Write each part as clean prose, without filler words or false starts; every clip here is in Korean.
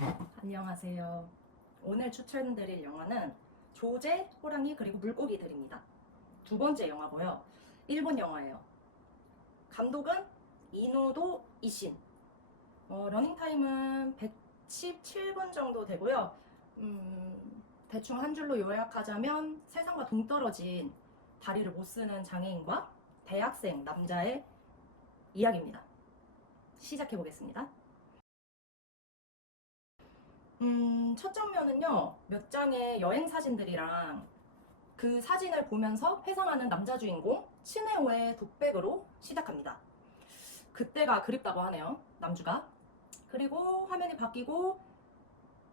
안녕하세요. 오늘 추천드릴 영화는 조제, 호랑이 그리고 물고기들입니다. 두 번째 영화고요. 일본 영화예요. 감독은 이노도 이신. 러닝타임은 117분 정도 되고요. 대충 한 줄로 요약하자면 세상과 동떨어진 다리를 못 쓰는 장애인과 대학생 남자의 이야기입니다. 시작해 보겠습니다. 첫 장면은요, 몇 장의 여행 사진들이랑 그 사진을 보면서 회상하는 남자 주인공 치네오의 독백으로 시작합니다. 그때가 그립다고 하네요, 남주가. 그리고 화면이 바뀌고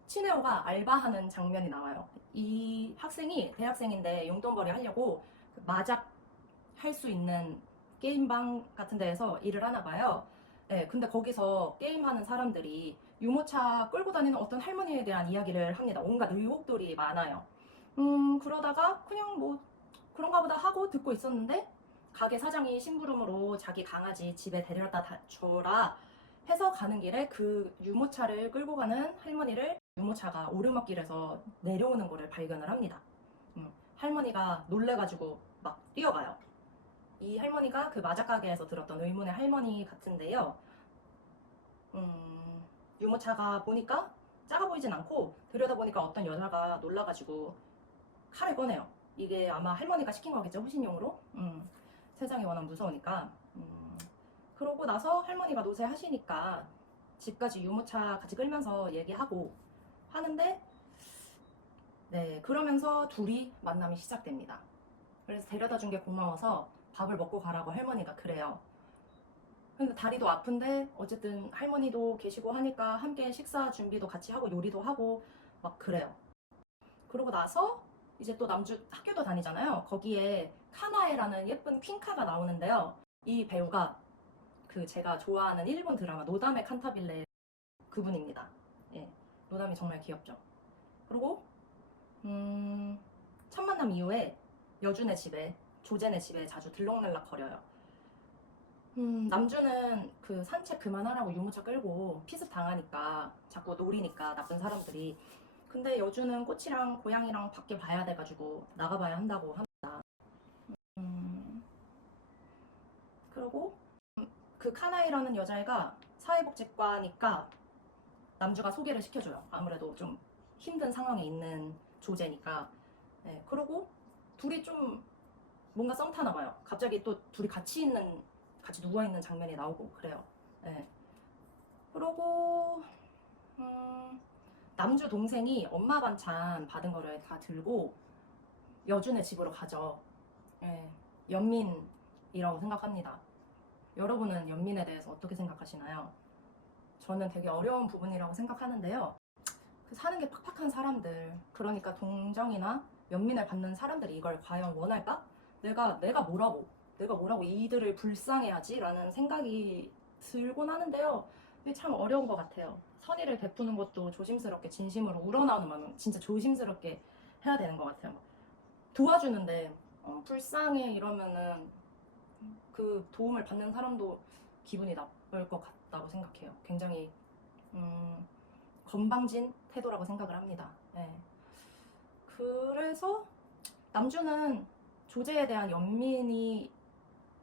치네오가 알바하는 장면이 나와요. 이 학생이 대학생인데 용돈벌이 하려고 마작 할 수 있는 게임방 같은 데에서 일을 하나 봐요. 네, 근데 거기서 게임하는 사람들이 유모차 끌고 다니는 어떤 할머니에 대한 이야기를 합니다. 온갖 의혹들이 많아요. 그러다가 그냥 뭐 그런가 보다 하고 듣고 있었는데 가게 사장이 심부름으로 자기 강아지 집에 데려다 줘라 해서 가는 길에 그 유모차를 끌고 가는 할머니를 유모차가 오르막길에서 내려오는 거를 발견을 합니다. 할머니가 놀래가지고 막 뛰어가요. 이 할머니가 그 마작 가게에서 들었던 의문의 할머니 같은데요. 유모차가 보니까 작아 보이진 않고 들여다보니까 어떤 여자가 놀라가지고 칼을 꺼내요. 이게 아마 할머니가 시킨 거겠죠, 호신용으로. 세상이 워낙 무서우니까. 그러고 나서 할머니가 노쇠하시니까 집까지 유모차 같이 끌면서 얘기하고 하는데, 네, 그러면서 둘이 만남이 시작됩니다. 그래서 데려다 준 게 고마워서 밥을 먹고 가라고 할머니가 그래요. 근데 다리도 아픈데 어쨌든 할머니도 계시고 하니까 함께 식사 준비도 같이 하고 요리도 하고 막 그래요. 그러고 나서 이제 또 남주 학교도 다니잖아요. 거기에 카나에라는 예쁜 퀸카가 나오는데요. 이 배우가 그 제가 좋아하는 일본 드라마 노다메 칸타빌레 그분입니다. 예, 노담이 정말 귀엽죠. 그리고 첫 만남 이후에 여준의 집에 조젠의 집에 자주 들락날락 거려요. 남주는 그 산책 그만하라고 유모차 끌고 피습 당하니까 자꾸 노리니까 나쁜 사람들이. 근데 여주는 꽃이랑 고양이랑 밖에 봐야 돼가지고 나가봐야 한다고 합니다. 음, 그리고 그 카나이라는 여자애가 사회복지과니까 남주가 소개를 시켜줘요. 아무래도 좀 힘든 상황에 있는 조제니까. 네, 그리고 둘이 좀 뭔가 썸 타나 봐요. 갑자기 또 둘이 같이 누워있는 장면이 나오고 그래요. 네. 그러고 남주 동생이 엄마 반찬 받은 거를 다 들고 여준의 집으로 가죠. 예, 연민이라고 생각합니다. 여러분은 연민에 대해서 어떻게 생각하시나요? 저는 되게 어려운 부분이라고 생각하는데요. 그 사는 게 팍팍한 사람들, 그러니까 동정이나 연민을 받는 사람들이 이걸 과연 원할까? 내가 뭐라고 이들을 불쌍해하지라는 생각이 들곤 하는데요. 이게 참 어려운 것 같아요. 선의를 베푸는 것도 조심스럽게 진심으로 우러나오는 마음 진짜 조심스럽게 해야 되는 것 같아요. 도와주는데 불쌍해 이러면은 그 도움을 받는 사람도 기분이 나쁠 것 같다고 생각해요. 굉장히 건방진 태도라고 생각을 합니다. 네. 그래서 남주는 조제에 대한 연민이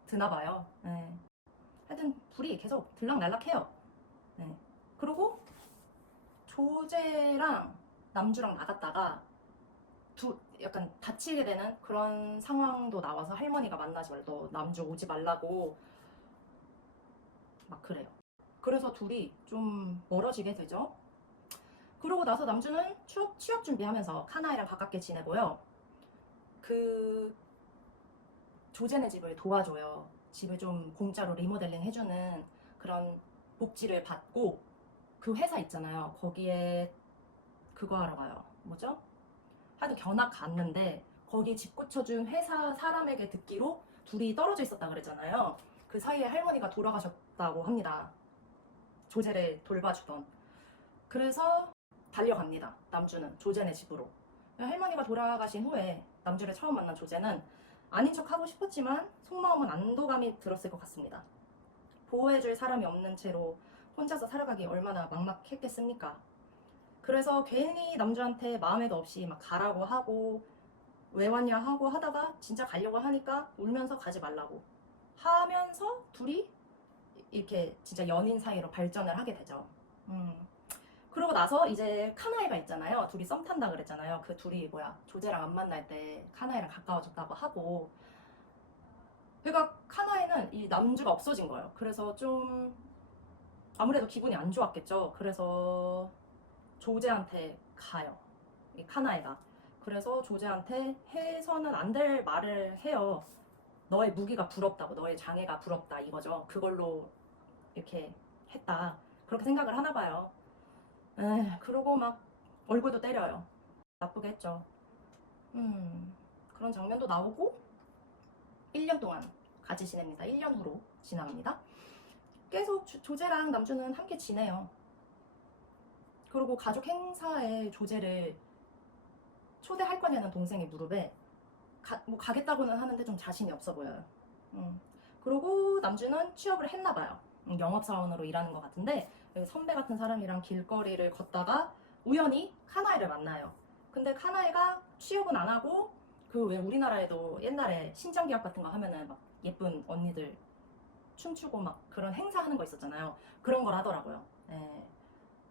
드나 봐요. 네. 하여튼 둘이 계속 들락날락해요. 네. 그리고 조제랑 남주랑 나갔다가 약간 다치게 되는 그런 상황도 나와서 할머니가 만나지 말라, 너 남주 오지 말라고 막 그래요. 그래서 둘이 좀 멀어지게 되죠. 그러고 나서 남주는 취업 준비하면서 카나이랑 가깝게 지내고요. 그 조제네 집을 도와줘요. 집을 좀 공짜로 리모델링 해주는 그런 복지를 받고 그 회사 있잖아요. 거기에 그거 하러 가요. 뭐죠? 하여튼 견학 갔는데 거기 집 고쳐준 회사 사람에게 듣기로 둘이 떨어져 있었다 그랬잖아요. 그 사이에 할머니가 돌아가셨다고 합니다. 조제를 돌봐주던. 그래서 달려갑니다. 남주는 조제네 집으로. 할머니가 돌아가신 후에 남주를 처음 만난 조제는 아닌 척 하고 싶었지만 속마음은 안도감이 들었을 것 같습니다. 보호해줄 사람이 없는 채로 혼자서 살아가기 얼마나 막막했겠습니까? 그래서 괜히 남주한테 마음에도 없이 막 가라고 하고 왜 왔냐 하고 하다가 진짜 가려고 하니까 울면서 가지 말라고 하면서 둘이 이렇게 진짜 연인 사이로 발전을 하게 되죠. 음. 그러고 나서 이제 카나이가 있잖아요. 둘이 썸 탄다 그랬잖아요. 그 둘이 뭐야 조제랑 안 만날 때 카나이랑 가까워졌다고 하고, 그러니까 카나이는 이 남주가 없어진 거예요. 그래서 좀 아무래도 기분이 안 좋았겠죠. 그래서 조제한테 가요. 이 카나이가. 그래서 조제한테 해서는 안 될 말을 해요. 너의 무기가 부럽다고, 너의 장애가 부럽다 이거죠. 그걸로 이렇게 했다. 그렇게 생각을 하나 봐요. 그러고 막 얼굴도 때려요. 나쁘게 했죠. 그런 장면도 나오고 1년 동안 같이 지냅니다. 1년 후로 지나갑니다. 계속 조제랑 남주는 함께 지내요. 그리고 가족 행사에 조제를 초대할 거냐는 동생의 무릎에 뭐 가겠다고는 하는데 좀 자신이 없어 보여요. 그리고 남주는 취업을 했나 봐요. 영업사원으로 일하는 것 같은데 선배 같은 사람이랑 길거리를 걷다가 우연히 카나이를 만나요. 근데 카나이가 취업은 안 하고 그 왜 우리나라에도 옛날에 신장기업 같은 거 하면은 막 예쁜 언니들 춤추고 막 그런 행사하는 거 있었잖아요. 그런 걸 하더라고요. 네.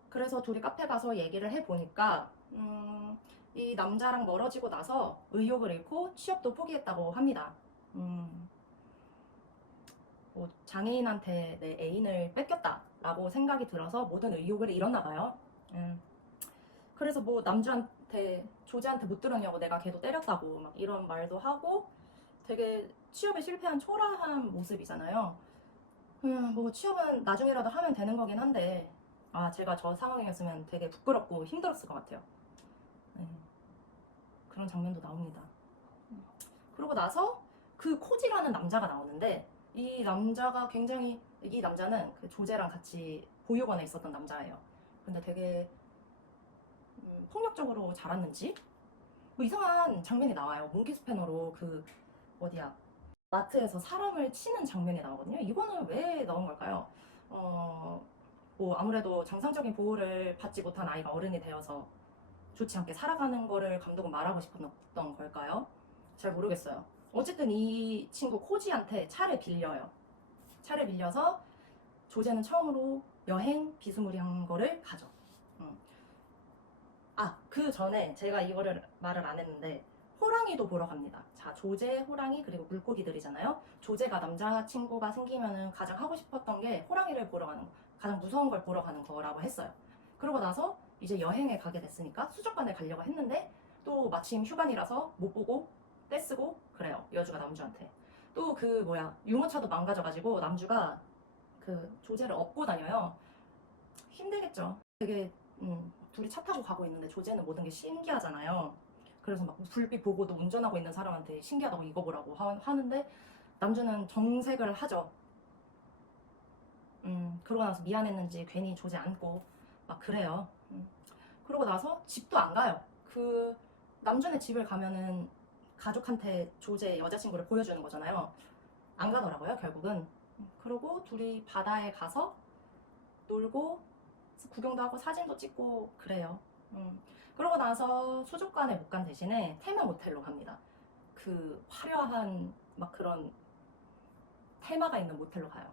그래서 둘이 카페 가서 얘기를 해보니까 이 남자랑 멀어지고 나서 의욕을 잃고 취업도 포기했다고 합니다. 뭐 장애인한테 내 애인을 뺏겼다라고 생각이 들어서 모든 의욕을 잃었나 봐요. 그래서 뭐 남주한테 조제한테 못 들었냐고 내가 걔도 때렸다고 막 이런 말도 하고 되게 취업에 실패한 초라한 모습이잖아요. 뭐 취업은 나중에라도 하면 되는 거긴 한데 제가 저 상황이었으면 되게 부끄럽고 힘들었을 것 같아요. 그런 장면도 나옵니다. 그러고 나서 그 코지라는 남자가 나오는데 이 남자는 그 조제랑 같이 보육원에 있었던 남자예요. 근데 되게 폭력적으로 자랐는지 뭐 이상한 장면이 나와요. 몽키 스패너로 그 어디야 마트에서 사람을 치는 장면이 나오거든요. 이거는 왜 나온 걸까요? 뭐 아무래도 정상적인 보호를 받지 못한 아이가 어른이 되어서 좋지 않게 살아가는 거를 감독은 말하고 싶었던 걸까요? 잘 모르겠어요. 어쨌든 이 친구 코지한테 차를 빌려요. 차를 빌려서 조제는 처음으로 여행 비스무리한 거를 가죠. 그 전에 제가 이거를 말을 안 했는데 호랑이도 보러 갑니다. 자, 조제, 호랑이 그리고 물고기들이잖아요. 조제가 남자친구가 생기면은 가장 하고 싶었던 게 호랑이를 보러 가는 거, 가장 무서운 걸 보러 가는 거라고 했어요. 그러고 나서 이제 여행에 가게 됐으니까 수족관에 가려고 했는데 또 마침 휴관이라서 못 보고 떼쓰고 그래요. 여주가 남주한테. 또 그 뭐야 유모차도 망가져가지고 남주가 그 조제를 업고 다녀요. 힘들겠죠. 되게 둘이 차 타고 가고 있는데 조제는 모든 게 신기하잖아요. 그래서 막 불빛 보고도 운전하고 있는 사람한테 신기하다고 이거 보라고 하는데 남주는 정색을 하죠. 그러고 나서 미안했는지 괜히 조제 안고 막 그래요. 그러고 나서 집도 안 가요. 그 남준의 집을 가면은 가족한테 조제 여자친구를 보여주는 거잖아요. 안 가더라고요, 결국은. 그러고 둘이 바다에 가서 놀고 구경도 하고 사진도 찍고 그래요. 그러고 나서 수족관에 못 간 대신에 테마 모텔로 갑니다. 그 화려한 막 그런 테마가 있는 모텔로 가요.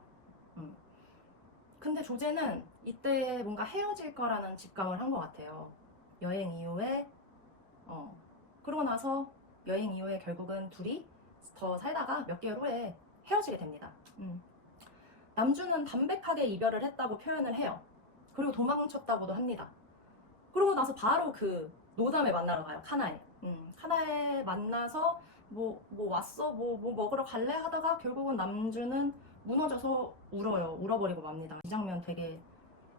근데 조제는 이때 뭔가 헤어질 거라는 직감을 한 것 같아요. 여행 이후에 그러고 나서 여행 이후에 결국은 둘이 더 살다가 몇 개월 후에 헤어지게 됩니다. 남주는 담백하게 이별을 했다고 표현을 해요. 그리고 도망쳤다고도 합니다. 그러고 나서 바로 그 노담에 만나러 가요. 카나에. 카나에 만나서 뭐 왔어? 뭐 먹으러 갈래? 하다가 결국은 남주는 무너져서 울어요. 울어버리고 맙니다. 이 장면 되게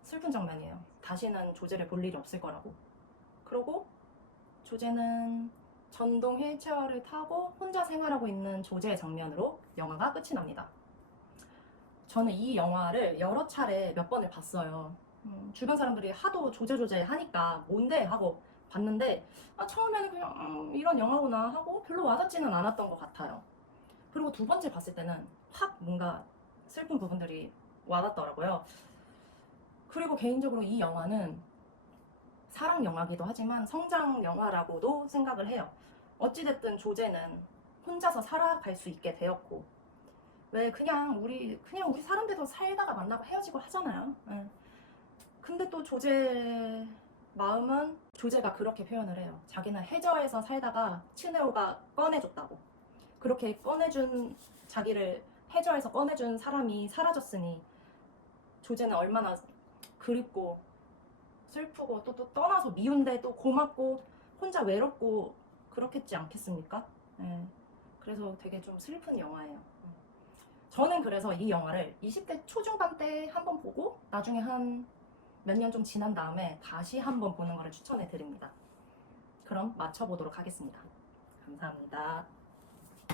슬픈 장면이에요. 다시는 조제를 볼 일이 없을 거라고. 그러고 조제는 전동 휠체어를 타고 혼자 생활하고 있는 조제의 장면으로 영화가 끝이 납니다. 저는 이 영화를 여러 차례 몇 번을 봤어요. 주변 사람들이 하도 조제 하니까 뭔데 하고 봤는데 처음에는 그냥 이런 영화구나 하고 별로 와닿지는 않았던 것 같아요. 그리고 두 번째 봤을 때는 확 뭔가 슬픈 부분들이 와닿더라고요. 그리고 개인적으로 이 영화는 사랑 영화기도 하지만 성장 영화라고도 생각을 해요. 어찌됐든 조제는 혼자서 살아갈 수 있게 되었고, 왜 그냥 우리 사람들도 살다가 만나고 헤어지고 하잖아요. 예. 근데 또 조제 마음은, 조제가 그렇게 표현을 해요. 자기는 해저에서 살다가 츠네오가 꺼내줬다고. 그렇게 꺼내준, 자기를 해저에서 꺼내준 사람이 사라졌으니 조제는 얼마나 그립고 슬프고 또 떠나서 미운데 또 고맙고 혼자 외롭고 그렇겠지 않겠습니까? 예. 그래서 되게 좀 슬픈 영화예요. 저는 그래서 이 영화를 20대 초중반 때 한번 보고 나중에 한 몇 년 좀 지난 다음에 다시 한번 보는 거를 추천해 드립니다. 그럼 맞춰보도록 하겠습니다. 감사합니다.